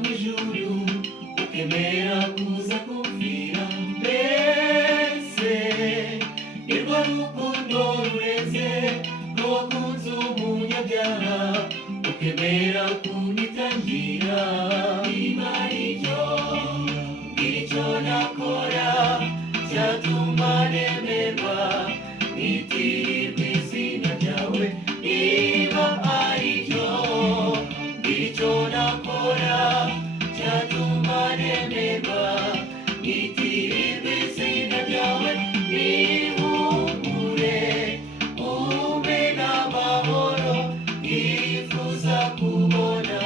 mwijuru ukemera kuza kumvira mbese nirwo rukundo rurenze rwakunze umunyabyaha ukemera kunyitangira imana icyo icyo nakora cyatuma nemerwa nitirirwa izina ryawe niba aricyo icyo nakora cyatuma nemerwa nitirirwa izina ryawe nihumure ube n'amahoro nifuza kubona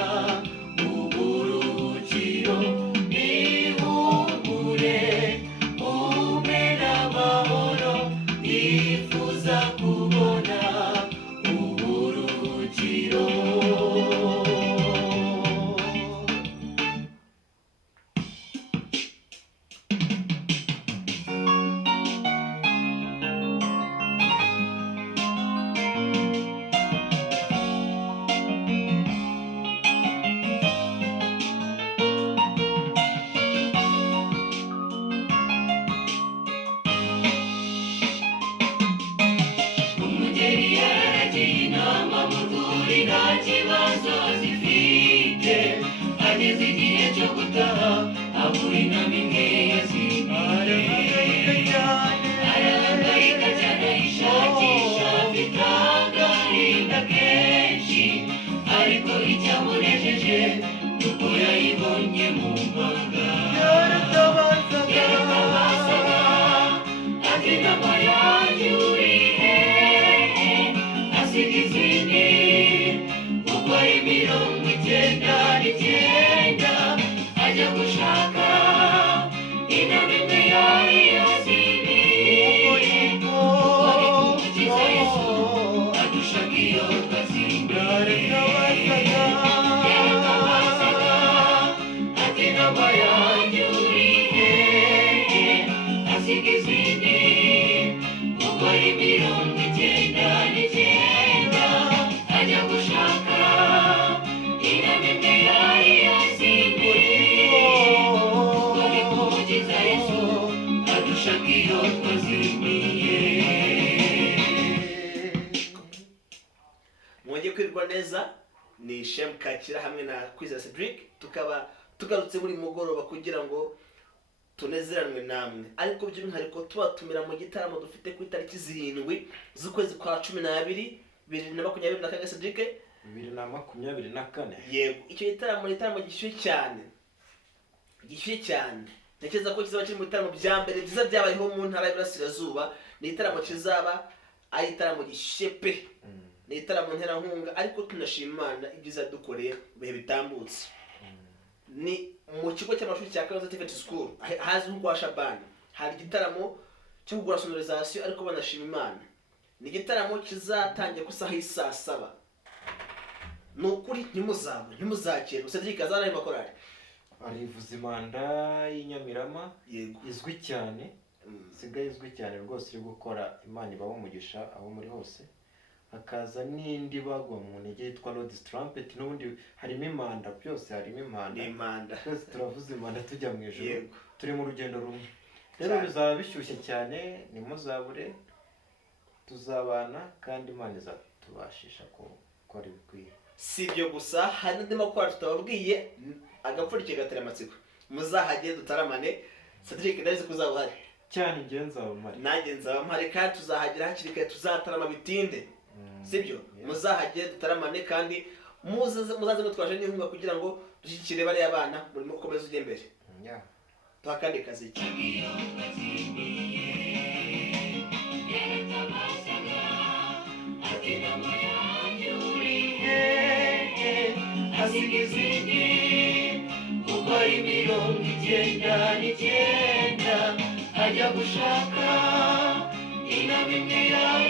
uburuhukiro nihumure ube n'amahoro nifuza kubona uburuhukiro. Umugeri yaragiye inama mu rwuri nta kibazo zifite ageze igihe cyo gutaha abura inama imwe yazimariye arahangayika cyane ayishakisha afite agahinda kenshi ariko icyamunejeje nuko yayibonye mu mbaga yaratabasaga ati inama yanjye uri hehe asiga izindi kuko ari 99 ajya gushaka inama imwe yari yazimiye kuko ari kumukiza Yesu adushaka iyo twazimiye yaratabasaga ati inama yanjye uri hehe asiga izindi kuko ari 99 ajya gushaka inama imwe yari yazimiye kuko ari kumukiza Yesu adushaka iyo twazimiye. mwongeye kwirwa neza ni Shem Kakira hamwe na Kwizera Cedric tukaba tugarutse buri mugoroba kugira ngo tunezeranwe namwe ariko by'umwihariko tubatumira mu gitaramo dufite ku itariki 7 z'ukwezi kwa 12 2024 Cedric 2024. yego icyo gitaramo ni igitaramo gishyushye cyane ntekereza ko kizaba kiri mu bitaramo bya mbere byiza byabayeho mu ntara y'Iburasirazuba ni igitaramo kizaba ari igitaramo gishyushye pe ni igitaramo nterankunga ariko tunashima Imana ibyiza dukoreye mu bihe bitambutse ni mu kigo cy'amashuri cya Kayonza TVET School hazwi nko kwa Shabani hari igitaramo cyo kugura sonorisation ariko banashima Imana ni igitaramo kizatangira ku isaha y'isa 7 nukuri ntimuzakire Cedric azana ari makorari Ari Vuzimanda y'Inyamirama yego izwi cyane sigaye izwi cyane rwose iri gukora Imana ibaho umugisha aho muri hose hakaza n'indi bagwa mu ntege yitwa Lord's Trumpet n'ubundi harimo impanda byose harimo impanda twese turavuza impanda tujya mu ijuru Yego. turi mu rugendo rumwe rero bizaba bishyushye cyane nimuzabure tuzabana kandi Imana izatubashisha ko ari bikwiye si ibyo gusa hari n'andi makuru tutababwiye agapfurike gatera amatsiko muzahagire dutaramane Cedric ndazi kuzaba uhari cyane ingenzi abo mari nanjye nzaba mpari kandi tuzahagira hakiri kare tuzatarama bitinde sibyo muzahagire dutaramane kandi muzaze mutwaje n'inkunga kugira ngo dushyikire bari abana muri mukomeze ujye imbere tuhakandi kazi asiga izindi kuko ari 99 ajya gushaka inama imwe yari